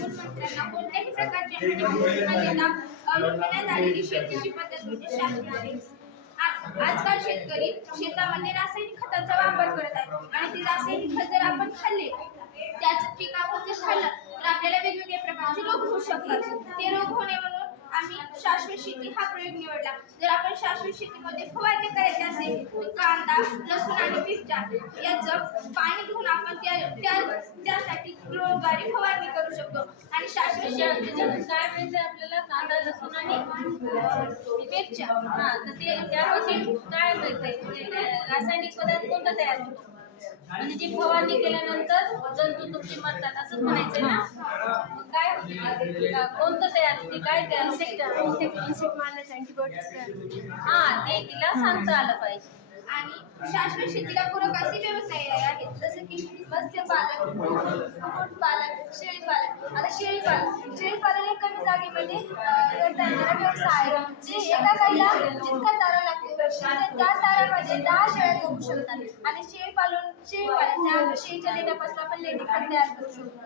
मूलमंत्र्यांना कोणत्याही प्रकारचे न देता अवलंबण्यात आलेली शेतीची पद्धत म्हणजे शास्त्रीय. आजकाल शेतकरी शेतामध्ये रासायनिक खताचा वापर करत आहेत आणि ती रासायनिक खत जर आपण खाल्ले, त्याच पीक आपण जर खाल्लं तर आपल्याला वेगवेगळ्या प्रकारचे रोग होऊ शकतात. ते रोग होणे म्हणून आम्ही शाश्वत शेती हा प्रयोग निवडला. जर आपण शाश्वत शेतीमध्ये फवारणी करायची असेल तर कांदा, लसूण आणि मिरच्या याचं पाणी घेऊन आपण त्यासाठी ड्रोनद्वारे फवारणी करू शकतो. आणि शाश्वत शेतीमध्ये काय मिळते आपल्याला? कांदा, लसूण आणि मिरच्या. तर ते त्यापासून काय मिळते? रासायनिक पदार्थ कोणता तयार होतो? म्हणजे जी फवारणी केल्यानंतर जंतू तुमची मरतात असंच म्हणायचं ना? मग काय कोणतं तयार होते? काय तयार होते? ते तिला सांगता आलं पाहिजे. आणि शाश्वत शेतीला पूरक असे व्यवसाय आहेत जसे की मत्स्यपालन, कुक्कुटपालन, शेळीपालन. आता शेळीपालन हे कमी जागेमध्ये करता येणारा व्यवसाय आहे. जे एका गाईला जितका चारा लागतो त्या चाऱ्यामध्ये 10 शेळ्या जगू शकतात. आणि शेळीपालन त्या शेळीच्या लेण्यापासून आपण लेणी खाद्य तयार करू शकतो.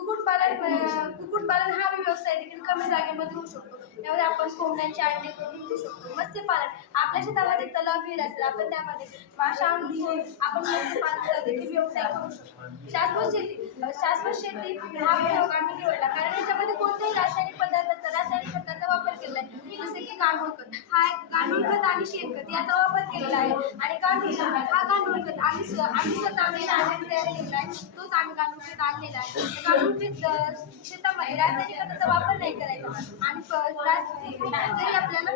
कुक्कुटपालन हा व्यवसाय देखील कमी जागेमध्ये होऊ शकतो. त्यामध्ये आपण कोंबड्यांचे अंडे करून विकू शकतो. मत्स्यपालन आपल्या शेतामध्ये तलाव विहीर असेल, आपण त्यामध्ये मासे आणून आपण मत्स्यपालनाचा देखील व्यवसाय करू शकतो. शाश्वत शेती हा प्रयोग आम्ही निवडला कारण याच्यामध्ये कोणत्याही रासायनिक खताचा वापर केला आहे. जसे की गांडूळ खत आणि शेणखत याचा वापर केलेला आहे. आणि गांडूळ खत आम्ही स्वतः तयार केलेला आहे. तोच आम्ही गांडूळ खत आणलेला आहे. गांडूळ खत शेतामध्ये रासायनिक खताचा वापर नाही करायचा आणि जरी आपल्याला